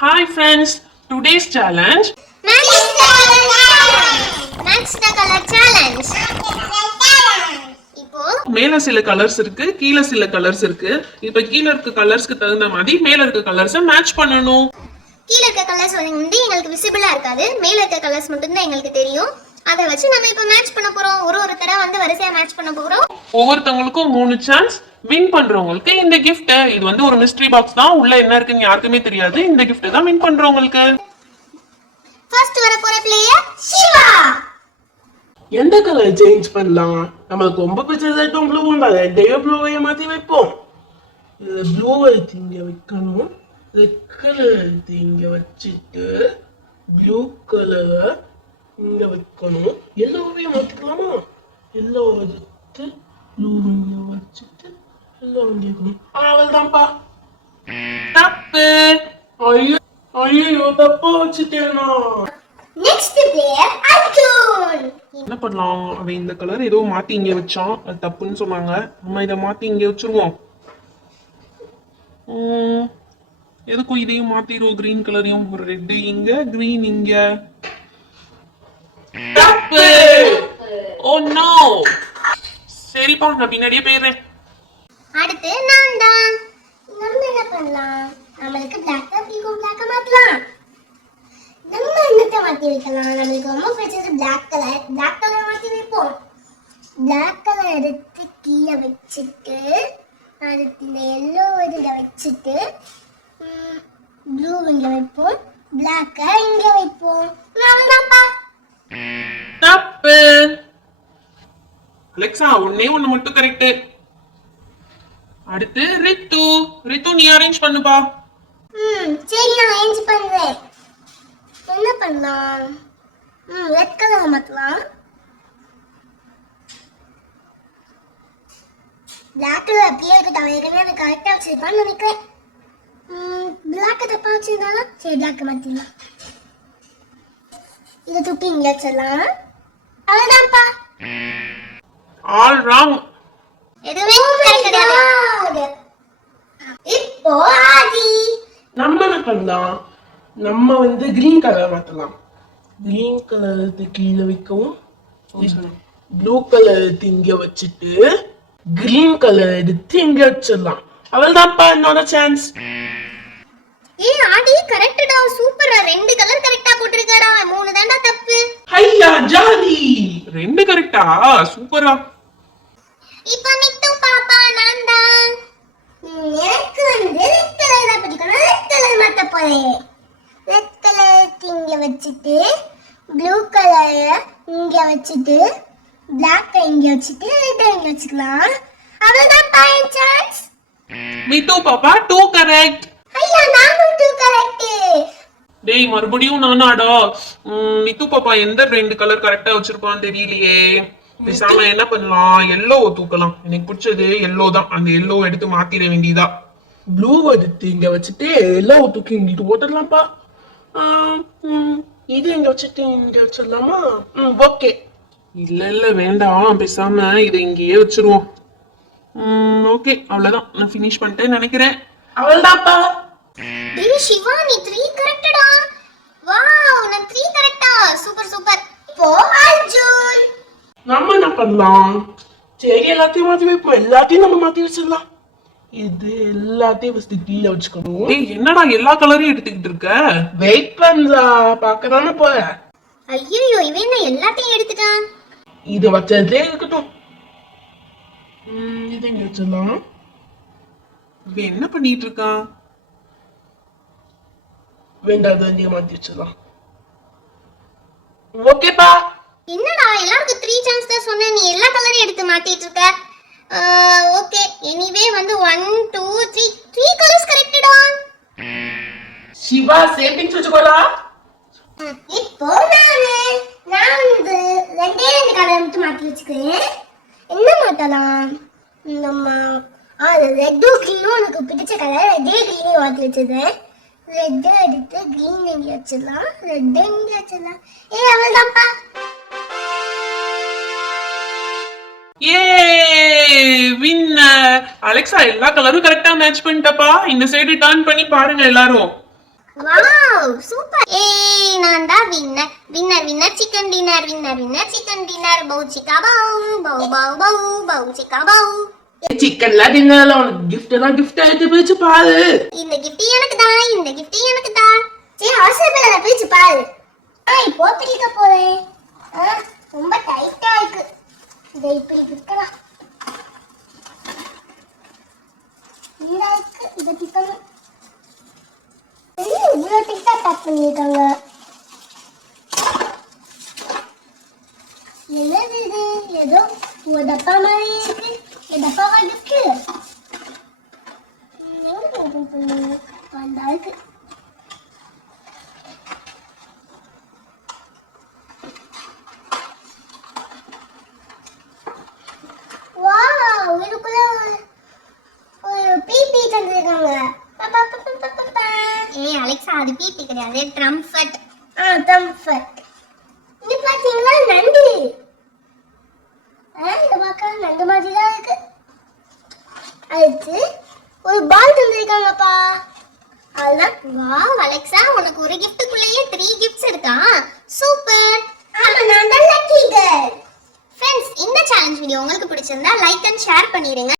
Hi friends, today's challenge. Match the color challenge. இப்போ மேல சில கலர்ஸ் இருக்கு, கீழ சில கலர்ஸ் இருக்கு. இப்போ கீழ இருக்க கலர்ஸ்க்கு தகுந்த மாதிரி மேல இருக்க கலர்ஸை மேட்ச் பண்ணணும். கீழ இருக்க கலர்ஸ் வந்து எங்களுக்கு விசிபிளா இருக்காது. மேல இருக்க கலர்ஸ் மட்டும் தான் எங்களுக்கு தெரியும். அதை வச்சு நம்ம இப்போ மேட்ச் பண்ண போறோம். ஒரு தடவை வந்து வரிசையா மேட்ச் பண்ண போறோம். ஒவ்வொருத்தவங்களுக்கும் 3 சான்ஸ். வின் பண்றவங்களுக்கு இந்த gift. இது வந்து ஒரு மிஸ்ட்ரி பாக்ஸ் தான். உள்ள என்ன இருக்குன்னு யாருக்குமே தெரியாது. இந்த gift தான் வின் பண்றவங்களுக்கு. ஃபர்ஸ்ட் வர போற பிளேயர் சிவா. எந்த கலர் சேஞ்ச் பண்ணலாம்? நமக்கு ரொம்ப பிடிச்சது ரெட்டும் ப்ளூவும் தான். ரெட்டையோ ப்ளூவையும் மாற்றி வைப்போம். இதில் ப்ளூவை இங்கே வைக்கணும். ரெட் கலர் இங்கே வச்சுட்டு ப்ளூ கலரை இங்கே வைக்கணும். எல்லோவையும் மாற்றிக்கலாமா? எல்லோ எடுத்து ப்ளூ இங்கே வச்சுட்டு எல்லோ இங்கே வைக்கணும். அவள் தான்ப்பா. தப்பு. ஐயோ ஐயோ தப்பா வச்சுட்டேனா? Next player Arjun. என்ன பண்ணலாம்? அவன் இந்த கலர் ஏதோ மாத்தி இங்க வச்சான். அது தப்புன்னு சொன்னாங்க. நம்ம இதை மாத்தி இங்க வச்சிருவோம். எதுக்கும் இதையும் மாத்திடுவோம். கிரீன் கலரையும் ரெட் இங்க, கிரீன் இங்க. தப்பு. Oh no. சரிப்பா, நான் பின்னாடியே போயிடுறேன். அடுத்து நான் தான். நம்ம என்ன பண்ணலாம்? நம்மளுக்கு பிளாக் பிங்கும் பிளாக் மாத்தலாம். நம்ம என்னத்தை மாத்தி வைக்கலாம்? நம்மளுக்கு ரொம்ப பிடிச்சது பிளாக் கலர். பிளாக் கலர் மாத்தி வைப்போம். பிளாக் கலர் எடுத்து கீழே வச்சுட்டு அடுத்து இந்த எல்லோ இதில் வச்சுட்டு ப்ளூ இங்கே வைப்போம். பிளாக்கை இங்கே வைப்போம். அவ்வளோதான்ப்பா. தப்பு. அலெக்சா, ஒன்னே ஒண்ணு மட்டும் கரெக்ட். அடுத்து ரித்து. ரித்து, நீ அரேஞ்ச் பண்ணுப்பா. சரி, நான் அரேஞ்ச் பண்றேன். என்ன பண்ணலாம்? ரெட் கலர் மாத்தலாம். பிளாக் கலர் அப்படியே இருக்கட்டும். ஏற்கனவே அது கரெக்டாக வச்சிருப்பான்னு நினைக்கிறேன். பிளாக் தப்பா வச்சிருந்தாலும் சரி, பிளாக் மாத்திடலாம். இதை தூக்கி இங்கே வச்சிடலாம். அவ்வளோதான்ப்பா. All wrong. எதுவுமே கிடையாது. இப்போ ஆதி. நம்ம என்ன பண்ணலாம்? நம்ம வந்து கிரீன் கலர் மாற்றலாம். கிரீன் கலர் எடுத்து கீழே வைக்கவும், ப்ளூ கலர் எடுத்து இங்க வச்சுட்டு கிரீன் கலர் எடுத்து இங்க வச்சிடலாம். அவள் தான்ப்பா என்னோட சான்ஸ். ஆதி கரெக்ட்டா. சூப்பரா. 2 கலர் கரெக்டா போட்டிருக்காரா. 3 தான்டா தப்பு. ஐயா ஜாலி. 2 கரெக்டா? சூப்பரா. இப்போ மிட்டு பாப்பா நான் தான். எனக்கு வந்து ரெட் கலர் தான் பிடிக்கும். ரெட் கலர் மாத்த போறேன். ரெட் கலர் இங்க வச்சுட்டு ப்ளூ கலர் இங்க வச்சுட்டு பிளாக் இங்க வச்சுட்டு ரெட் இங்க வச்சுக்கலாம். அவ்வளவுதான் பாயிண்ட் சான்ஸ். மிட்டு பாப்பா 2 கரெக்ட். ஐயா நானும் 2 கரெக்ட். டேய், மறுபடியும் நானாடா? மித்து பாப்பா எந்த 2 கலர் கரெக்டா வச்சிருப்பான்னு தெரியலையே. பேசாம என்ன பண்ணலாம்? எல்லோ தூக்கலாம். எனக்கு பிடிச்சது எல்லோ தான். அந்த எல்லோ எடுத்து மாத்திர வேண்டியதா. ப்ளூ எடுத்து இங்க வச்சுட்டு எல்லா தூக்கி இங்கிட்டு போட்டுடலாம்ப்பா. இது இங்க வச்சுட்டு இங்க வச்சிடலாமா? ஓகே. இல்ல வேண்டாம். பேசாம இதை இங்கேயே வச்சிருவோம். ஓகே, அவ்வளவுதான். நான் ஃபினிஷ் பண்ணிட்டேன்னு நினைக்கிறேன். அவள்தான்ப்பா. டேய் சிவா, நீ 3 கரெக்ட்டடா. வாவ், நான் 3 கரெக்ட்டா. Super super. இப்போ அர்ஜுன். நம்ம என்ன பண்ணலாம்? சரி, எல்லாத்தையும் மாத்தி வைப்போம். எல்லாத்தையும் நம்ம மாத்தி வச்சிடலாம். இது எல்லாத்தையும் ஃபர்ஸ்ட் கீழே வச்சுக்கணும். டேய், என்னடா எல்லா கலரையும் எடுத்துக்கிட்டு இருக்க? வெயிட் பண்ணா பார்க்கதானே போறேன். ஐயோ, இவன் என்ன எல்லாத்தையும் எடுத்துட்டான்? இது வச்சதே இருக்கட்டும். இது இங்க வச்சிடலாம். இவன் என்ன பண்ணிட்டு இருக்கான்? வேண்டாத இங்க மாத்தி வச்சிடலாம். ஓகேப்பா. என்னடா எல்லாருக்கும் 3 சான்ஸ் தான் சொன்னேன். நீ எல்லா கலரையும் எடுத்து மாத்திட்டு இருக்க. ஓகே, எனிவே வந்து 1 2 3 கலர்ஸ் கரெக்ட்டடா. சிவா சேவிங்ஸ் வச்சுக்கோடா. இப்போ நான் வந்து 2 கலர் மட்டும் மாத்தி வச்சுக்கிறேன். என்ன மாத்தலாம்? நம்ம ரெட்டு கிரீனும் எனக்கு பிடிச்ச கலர். ரெட்டே கிரீனையும் மாத்தி வச்சிருக்கேன். ரெட் எடுத்து கிரீன் இங்கே வச்சிடலாம். ரெட் இங்கே வச்சிடலாம். அவள்தான்ப்பா. ஏ வின்னர். அலெக்சா எல்லா கலரும் கரெக்டா மேட்ச் பண்ணிட்டப்பா. இந்த சைடு டர்ன் பண்ணி பாருங்க எல்லாரும். Wow super. ஏய் நான் தான் winner. Winner winner chicken dinner. Winner winner chicken dinner. Bow chicka bow bow bow bow bow chicka bow. சிக்கன்லாம் டின்னர்ல உனக்கு கிஃப்ட் எடுத்து பிரிச்சு பாரு. இந்த gift எனக்கு தான். இந்த gift எனக்கு தான். சரி அவசரப்படாத பிரிச்சு பாரு. இப்போ பிரிக்க போறேன். ரொம்ப டைட்டா இருக்கு. இதை இப்படி பிரிக்கலாம். இந்த இருக்கு இதை பிரிக்கணும். இவ்வளோ டைட்டா பேக் பண்ணியிருக்காங்க. என்னது இது? ஏதோ ஒரு டப்பா மாதிரி இருக்கு. இந்த டப்பாவா gift? எங்க ஓபன் பண்ணுங்க? அந்த இருக்கு. வாவ் இதுக்குள்ள ஒரு பீப்பி தந்திருக்காங்க. ஏய் அலெக்சா அது பீப்பி கிடையாது, ட்ரம்ஃபட். ட்ரம்ஃபட். இது பாத்தீங்களா நண்டு. இது பார்க்க நண்டு மாதிரி தான் இருக்கு. அடுத்து ஒரு பால் தந்திருக்காங்கப்பா. அதுதான். வாவ் அலெக்சா உனக்கு ஒரு கிஃப்ட்டுக்குள்ளேயே 3 கிஃப்ட்ஸ் இருக்கா? சூப்பர். ஆமா நான் தான் லக்கி கேர்ள். ஃப்ரெண்ட்ஸ் இந்த சேலஞ்ச் வீடியோ உங்களுக்கு பிடிச்சிருந்தா லைக் அண்ட் ஷேர் பண்ணிடுங்க.